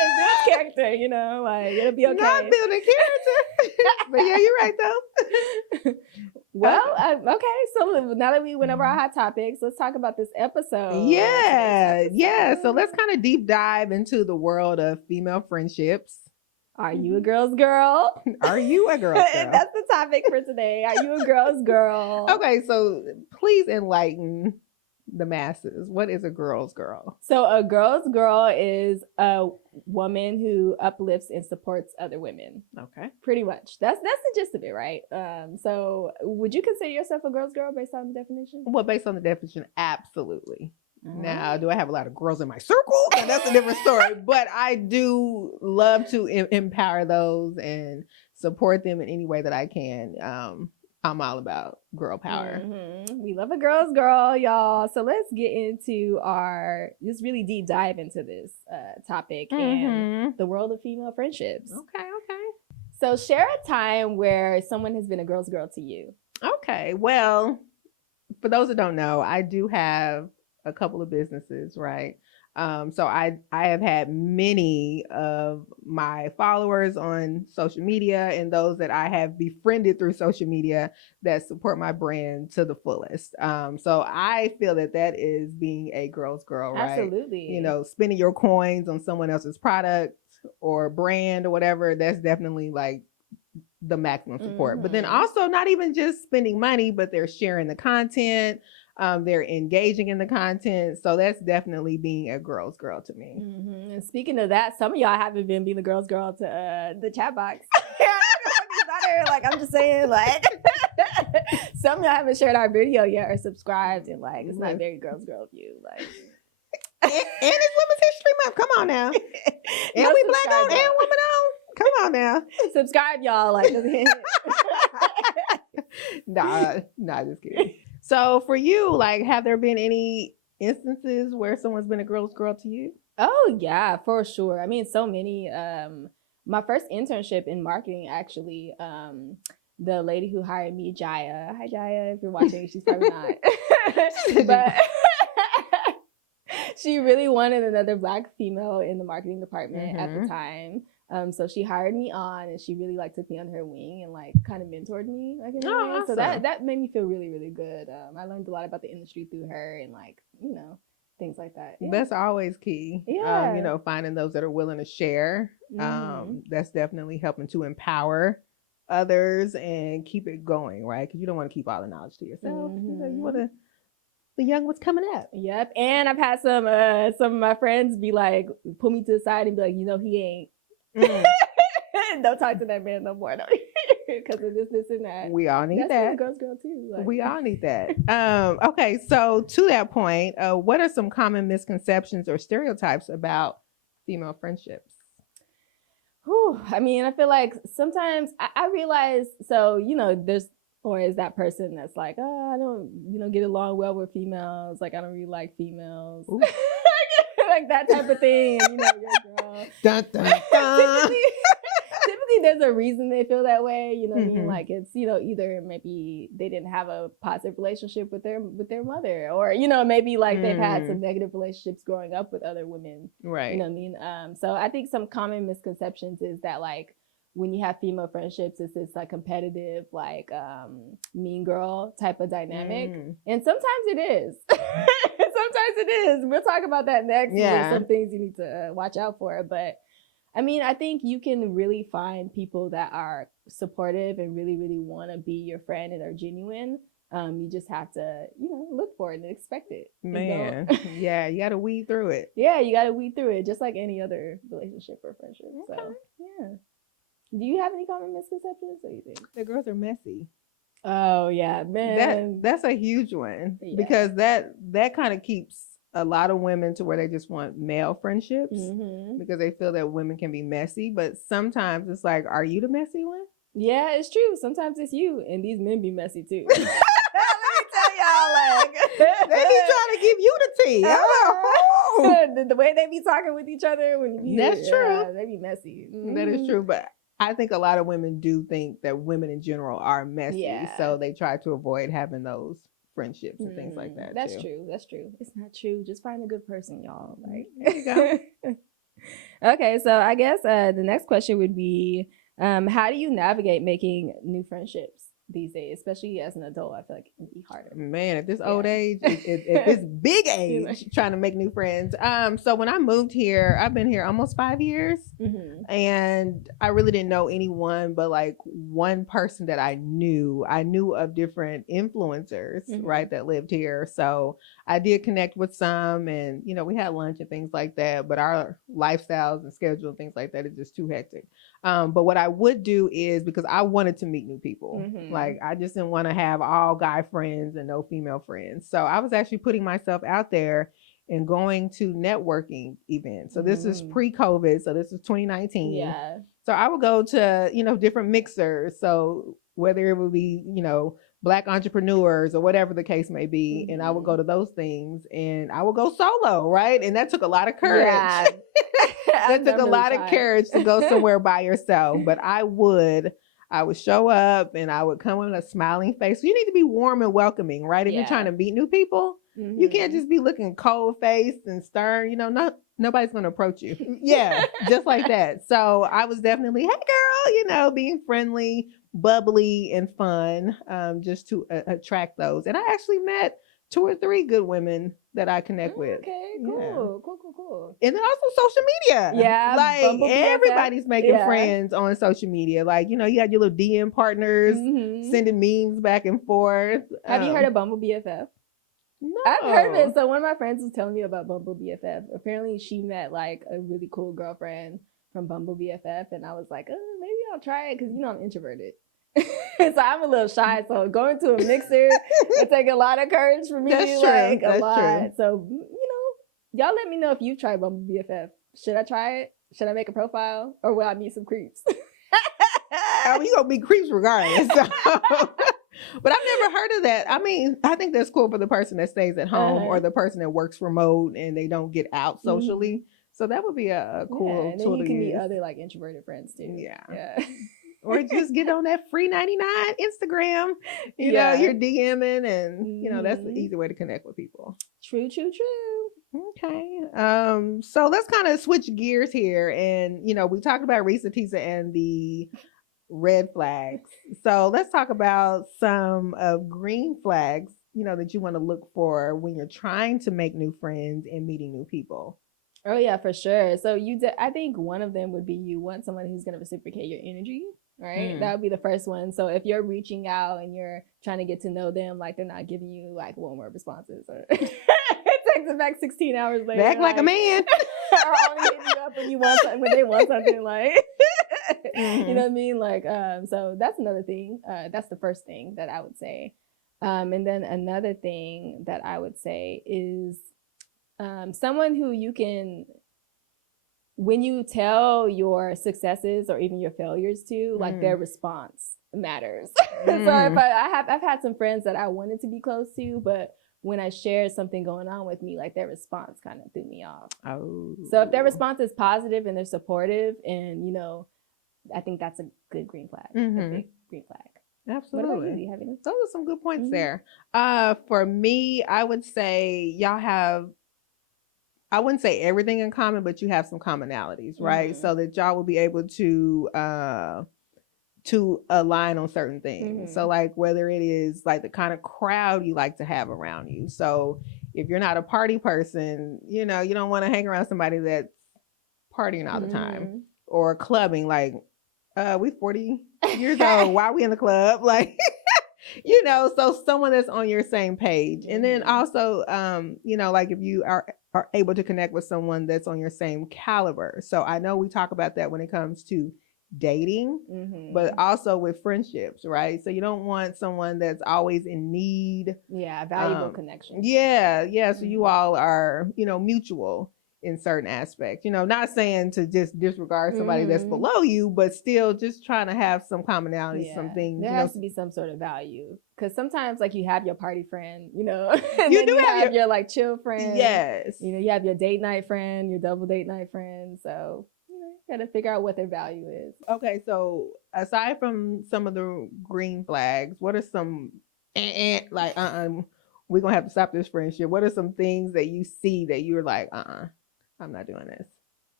and build character, you know, like it'll be okay. Not building character. But yeah, you're right though. Well, okay. So now that we went over our hot topics, let's talk about this episode. Yeah. So let's kind of deep dive into the world of female friendships. Are you a girl's girl? Are you a girl's girl? That's the topic for today. Are you a girl's girl? Okay, so please enlighten the masses. What is a girl's girl? So a girl's girl is a woman who uplifts and supports other women. Okay. Pretty much. That's the gist of it, right? So would you consider yourself a girl's girl based on the definition? Well, based on the definition, absolutely. Now, do I have a lot of girls in my circle? That's a different story. But I do love to empower those and support them in any way that I can. I'm all about girl power. We love a girl's girl, y'all. So let's get into just really deep dive into this topic and the world of female friendships. Okay. So share a time where someone has been a girl's girl to you. Okay. Well, for those that don't know, I do have a couple of businesses, right? So I have had many of my followers on social media and those that I have befriended through social media that support my brand to the fullest. So I feel that is being a girl's girl, right? Absolutely. You know, spending your coins on someone else's product or brand or whatever, that's definitely like the maximum support. But then also not even just spending money, but they're sharing the content. They're engaging in the content. So that's definitely being a girl's girl to me. And speaking of that, some of y'all haven't been being the girl's girl to the Chatbox. Like, I'm just saying, like, some of y'all haven't shared our video yet or subscribed, and like, it's not very girl's girl of you. Like, and it's Women's History Month. Come on now. And we black on and woman on. Come on now. Subscribe, y'all. Like, nah, just kidding. So for you, like, have there been any instances where someone's been a girl's girl to you? Oh yeah, for sure. I mean, so many. My first internship in marketing, actually, the lady who hired me, Jaya. Hi, Jaya. If you're watching, she's probably not. But she really wanted another Black female in the marketing department at the time. So she hired me on, and she really like took me under her wing and like kind of mentored me, like, in a way. Awesome. So that made me feel really, really good. I learned a lot about the industry through her, and like, you know, things like that. Yeah. That's always key. Yeah. You know, finding those that are willing to share. That's definitely helping to empower others and keep it going, right? Because you don't want to keep all the knowledge to yourself. You want to the young what's coming up. Yep. And I've had some of my friends be like, pull me to the side and be like, you know, he ain't. Don't talk to that man no more, because of this and that. We all need that. Girl's girl too. Like. We all need that. Okay, so to that point, what are some common misconceptions or stereotypes about female friendships? I mean, I feel like sometimes I realize, so, you know, there's always that person that's like, oh, I don't, you know, get along well with females. Like, I don't really like females. Like that type of thing. And, you know, your girl. Dun, dun, dun. Typically, there's a reason they feel that way. You know what I mean? Like, it's, you know, either maybe they didn't have a positive relationship with their mother, or, you know, maybe like they've had some negative relationships growing up with other women. Right. You know what I mean? So I think some common misconceptions is that, like, when you have female friendships, it's this like competitive, like mean girl type of dynamic. And sometimes it is. Sometimes it is. We'll talk about that next. Yeah. There's some things you need to watch out for. But I mean, I think you can really find people that are supportive and really, really want to be your friend and are genuine. You just have to, you know, look for it and expect it. Man, yeah, you got to weed through it. Yeah, you got to weed through it, just like any other relationship or friendship. Okay. So, yeah. Do you have any common misconceptions? What do you think? The girls are messy. Oh yeah, man. That's a huge one, because that kind of keeps a lot of women to where they just want male friendships because they feel that women can be messy. But sometimes it's like, are you the messy one? Yeah, it's true. Sometimes it's you, and these men be messy too. Let me tell y'all, like, they be trying to give you the tea. The way they be talking with each other that's true. They be messy. That is true, but I think a lot of women do think that women in general are messy, so they try to avoid having those friendships and things like that. That's true. That's true. It's not true. Just find a good person, y'all. Like, there you go. Okay, so I guess the next question would be, how do you navigate making new friendships these days, especially as an adult? I feel like it can be harder. Man, at this old age, at this big age, trying to make new friends. So when I moved here, I've been here almost 5 years, and I really didn't know anyone but like one person that I knew. I knew of different influencers, right, that lived here. So I did connect with some, and we had lunch and things like that. But our lifestyles and schedule and things like that is just too hectic. But what I would do is, because I wanted to meet new people, like I just didn't want to have all guy friends and no female friends. So I was actually putting myself out there and going to networking events. So this is pre-COVID. So this is 2019. Yeah. So I would go to, different mixers. So whether it would be, Black entrepreneurs or whatever the case may be. And I would go to those things, and I would go solo, right? And that took a lot of courage. Yeah. That took a lot of courage to go somewhere by yourself. But I would show up, and I would come with a smiling face. You need to be warm and welcoming, right? If you're trying to meet new people, you can't just be looking cold-faced and stern. Nobody's going to approach you. Yeah, just like that. So I was definitely, hey, girl, being friendly, bubbly, and fun, just to attract those. And I actually met 2 or 3 good women that I connect with. Okay, cool. Yeah. Cool. And then also social media. Yeah. Like everybody's making friends on social media. Like, you had your little DM partners sending memes back and forth. Have you heard of Bumble BFF? No. I've heard of it. So one of my friends was telling me about Bumble BFF. Apparently she met like a really cool girlfriend from Bumble BFF. And I was like, oh, maybe I'll try it, because I'm introverted. So I'm a little shy. So going to a mixer, it takes a lot of courage for me. That's like true. That's a lot. True. So, y'all let me know if you've tried Bumble BFF. Should I try it? Should I make a profile? Or will I meet some creeps? You're going to meet creeps regardless. So. But I've never heard of that. I mean, I think that's cool for the person that stays at home or the person that works remote and they don't get out socially. So that would be a cool and then you can meet other like introverted friends too. Yeah. Or just get on that free 99 Instagram. You're DMing, and that's the easy way to connect with people. True. Okay. So let's kind of switch gears here, and we talked about Risa Tisa and the red flags. So let's talk about some of green flags, that you want to look for when you're trying to make new friends and meeting new people. Oh yeah, for sure. So I think one of them would be, you want someone who's going to reciprocate your energy, right? That would be the first one. So if you're reaching out and you're trying to get to know them, like they're not giving you like one-word responses, or it takes them back 16 hours later. Act like a man. Or only hitting you up when they want something, like you know what I mean? Like so that's another thing. That's the first thing that I would say. And then another thing that I would say is someone who you can, when you tell your successes or even your failures to, like their response matters. So I've had some friends that I wanted to be close to, but when I shared something going on with me, like their response kind of threw me off. Oh. So if their response is positive and they're supportive, and I think that's a good green flag. A big green flag. Absolutely. What about you? Do you have any? Those are some good points there. For me, I would say y'all have, I wouldn't say everything in common, but you have some commonalities, right? So that y'all will be able to align on certain things. So like whether it is like the kind of crowd you like to have around you. So if you're not a party person, you don't want to hang around somebody that's partying all the time, or clubbing. Like, we 40 years old. Why are we in the club? Like, so someone that's on your same page. And then also, like if you are able to connect with someone that's on your same caliber. So I know we talk about that when it comes to dating, but also with friendships, right? So you don't want someone that's always in need. Yeah, valuable connection. Yeah. So you all are, mutual in certain aspects. Not saying to just disregard somebody that's below you, but still just trying to have some commonalities, some things. There has to be some sort of value. Because sometimes, like, you have your party friend, and you then have your like chill friend. Yes. You have your date night friend, your double date night friend. So you gotta figure out what their value is. Okay, so aside from some of the green flags, what are some like we're gonna have to stop this friendship? What are some things that you see that you're like, I'm not doing this?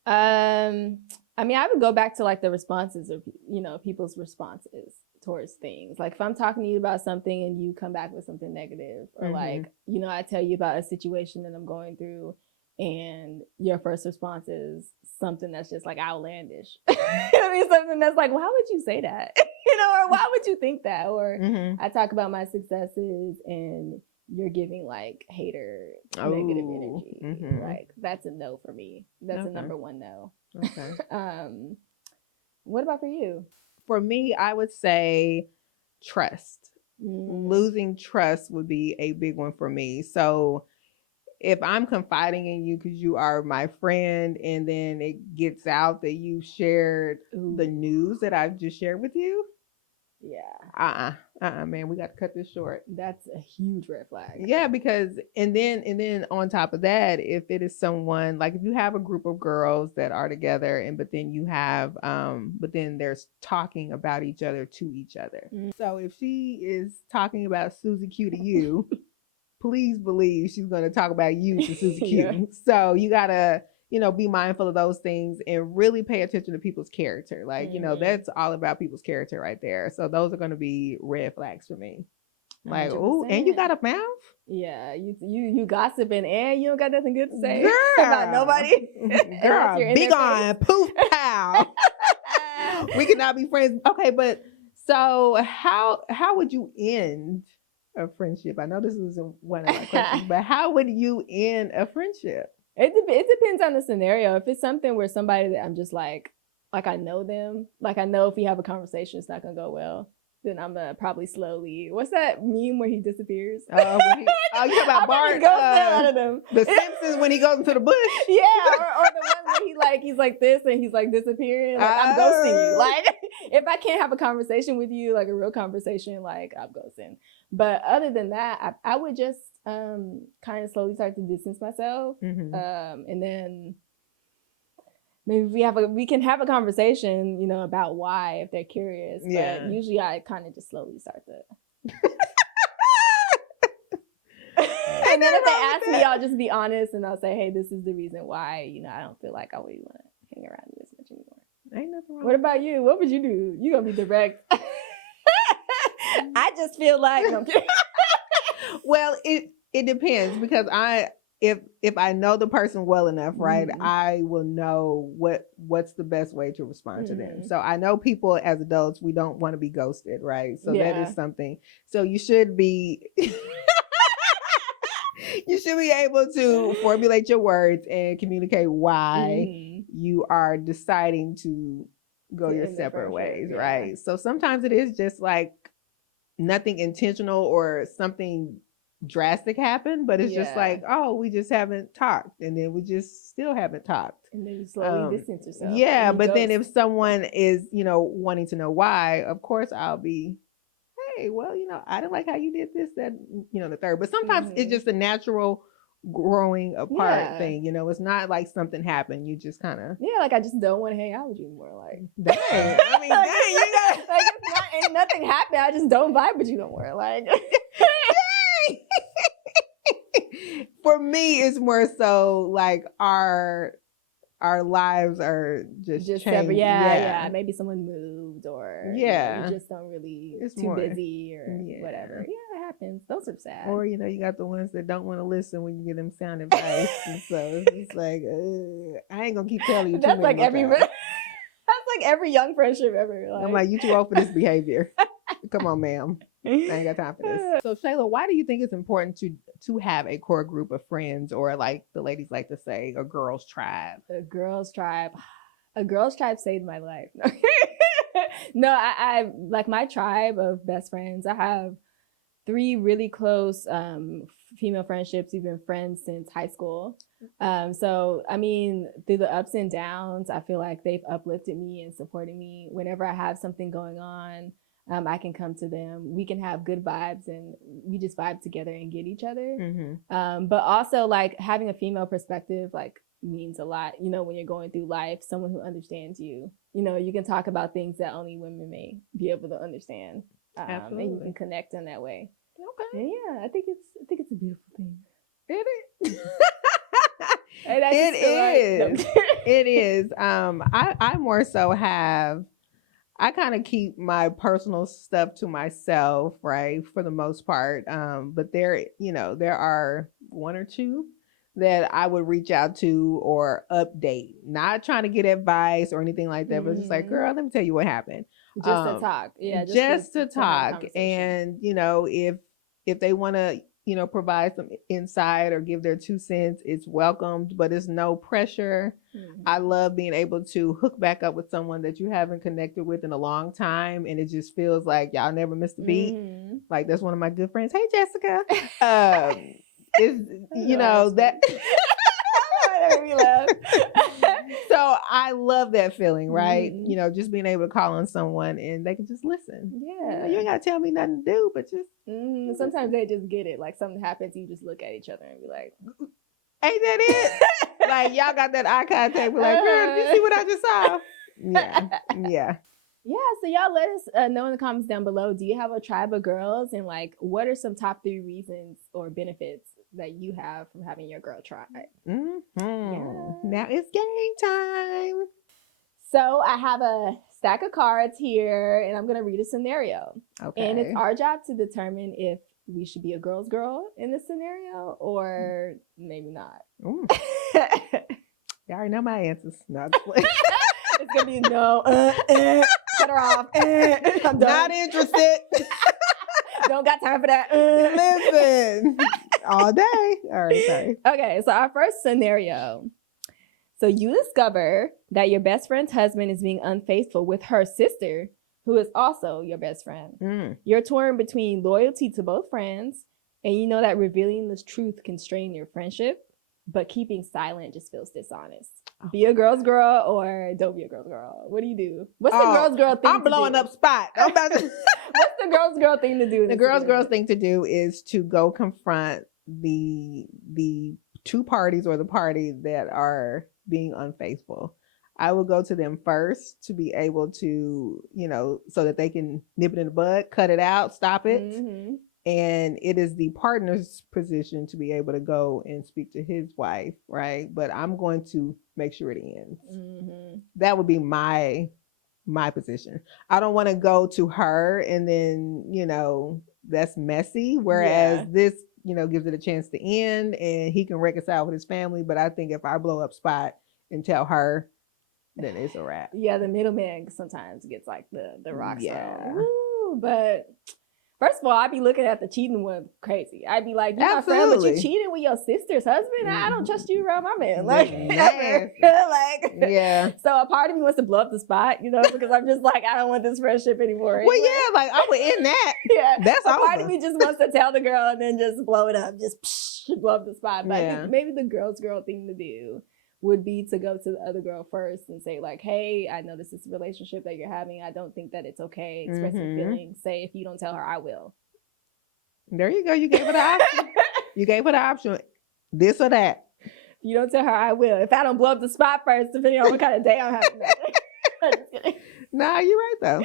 I mean, I would go back to like the responses of, people's responses towards things. Like if I'm talking to you about something and you come back with something negative, or like, I tell you about a situation that I'm going through and your first response is something that's just like outlandish. I mean, something that's like, why would you say that? Or why would you think that? Or I talk about my successes and you're giving like hater negative energy. Like that's a no for me. That's a number one no. Okay. What about for you? For me, I would say trust. Losing trust would be a big one for me. So if I'm confiding in you because you are my friend and then it gets out that you shared the news that I've just shared with you. Yeah. Man, we got to cut this short. That's a huge red flag. Yeah, because and then on top of that, if it is someone like if you have a group of girls that are together but then there's talking about each other to each other. So if she is talking about Susie Q to you, please believe she's going to talk about you to Susie Q. So you got to be mindful of those things and really pay attention to people's character. Like, that's all about people's character right there. So those are going to be red flags for me. Like, oh, and you got a mouth? Yeah, you gossiping and you don't got nothing good to say about nobody. Girl, be gone, poof, pow. We cannot be friends. Okay, but so how would you end a friendship? I know this isn't one of my questions, but how would you end a friendship? It depends on the scenario. If it's something where somebody that I'm just like I know them, like I know if we have a conversation, it's not gonna go well, then I'm gonna probably slowly. What's that meme where he disappears? You talking about Bart? Out of them. The Simpsons when he goes into the bush. Yeah, or the one where he's like this and he's like disappearing. Like I'm ghosting you. Like if I can't have a conversation with you, like a real conversation, like I'm ghosting. But other than that, I would just kind of slowly start to distance myself, and then maybe we can have a conversation, about why if they're curious. Yeah. But usually I kind of just slowly start to. And then if they ask me, I'll just be honest and I'll say, hey, this is the reason why, I don't feel like I really want to hang around you as much anymore. Ain't nothing wrong. What about you? What would you do? You gonna be direct. I just feel like no, I'm kidding. Well, it depends because if I know the person well enough, right, I will know what's the best way to respond to them. So I know people as adults, we don't want to be ghosted, right? So that is something. So you should be you should be able to formulate your words and communicate why you are deciding to go your separate ways, right? So sometimes it is just like nothing intentional or something drastic happened, but it's just like, oh, we just haven't talked, and then we just still haven't talked, and then you slowly distance yourself. Yeah, but then if someone is wanting to know why, of course I'll be, hey, well, I didn't like how you did this, that, the third. But sometimes it's just a natural growing apart thing. It's not like something happened. You just kind of like I just don't want to hang out with you anymore. Like dang, I mean, dang, like ain't nothing happened. I just don't vibe with you no more. Like. For me, it's more so like our lives are just separate. Yeah. Maybe someone moved, or you just don't really. It's too busy or whatever. Yeah, it happens. Those are sad. Or you got the ones that don't want to listen when you give them sound advice, and so it's just like I ain't gonna keep telling you. That's like every. That's like every young friendship ever. Like. I'm like, you too old for this behavior. Come on, ma'am. I ain't got time for this. So Shayla, why do you think it's important to have a core group of friends, or like the ladies like to say, a girls' tribe? A girls' tribe. A girls' tribe saved my life. No, I like my tribe of best friends. I have 3 really close female friendships. We've been friends since high school. So, I mean, through the ups and downs, I feel like they've uplifted me and supported me. Whenever I have something going on, I can come to them. We can have good vibes and we just vibe together and get each other. But also like having a female perspective, like means a lot, when you're going through life, someone who understands you, you can talk about things that only women may be able to understand. Absolutely. And you can connect in that way. Okay. And yeah, I think it's a beautiful thing. It is. It is. It is. I more so have. I kind of keep my personal stuff to myself, right, for the most part. But there are one or two that I would reach out to or update. Not trying to get advice or anything like that, but just like, girl, let me tell you what happened. Just to talk. Yeah, just to have a talk. conversation. And if they want to provide some insight or give their 2 cents, it's welcomed, but it's no pressure. I love being able to hook back up with someone that you haven't connected with in a long time, and it just feels like y'all never missed a beat. Like, that's one of my good friends. Hey, Jessica. Is that made me laugh. So I love that feeling, right? Just being able to call on someone and they can just listen. Yeah. You ain't gotta tell me nothing to do, but just sometimes they just get it. Like, something happens, you just look at each other and be like, ain't that it? Like, y'all got that eye contact. We're like, girl, did you see what I just saw? Yeah. So y'all let us know in the comments down below, do you have a tribe of girls? And like, what are some top 3 reasons or benefits that you have from having your girl tribe? Now it's game time. So I have a stack of cards here, and I'm going to read a scenario. Okay. And it's our job to determine if we should be a girl's girl in this scenario or maybe not. Y'all already know my answers. No, it's going to be no, cut her off. I'm done. Not interested. Don't got time for that. Listen, all day. All right, sorry. Okay, so our first scenario. So you discover that your best friend's husband is being unfaithful with her sister, who is also your best friend. You're torn between loyalty to both friends, and you know that revealing this truth can strain your friendship, but keeping silent just feels dishonest. Be a girl's girl or don't be a girl's girl. What do you do? What's the girl's girl thing I'm blowing up spot. What's the girl's girl thing to do? The girl's thing to do is to go confront the 2 parties or the party that are being unfaithful. I will go to them first to be able to, so that they can nip it in the bud, cut it out, stop it. And it is the partner's position to be able to go and speak to his wife, right? But I'm going to make sure it ends. That would be my position. I don't want to go to her and then, that's messy. Whereas this, gives it a chance to end and he can reconcile with his family. But I think if I blow up spot and tell her, then it's a wrap. Yeah, the middleman sometimes gets like the rock star. Woo, but first of all, I'd be looking at the cheating one crazy. I'd be like, you're my friend, but you cheating with your sister's husband? I don't trust you around my man. Like, yeah. So a part of me wants to blow up the spot, because I'm just like, I don't want this friendship anymore. Well, yeah, like I would end that. Yeah. That's a part of me just wants to tell the girl and then just blow it up, just blow up the spot. But I think maybe the girl's girl thing to do would be to go to the other girl first and say like, hey, I know this is a relationship that you're having. I don't think that it's okay expressing feelings. Say, if you don't tell her, I will. There you go. You gave her the option. You gave her the option. This or that. If you don't tell her, I will. If I don't blow up the spot first, depending on what kind of day I'm having. Nah, you're right though.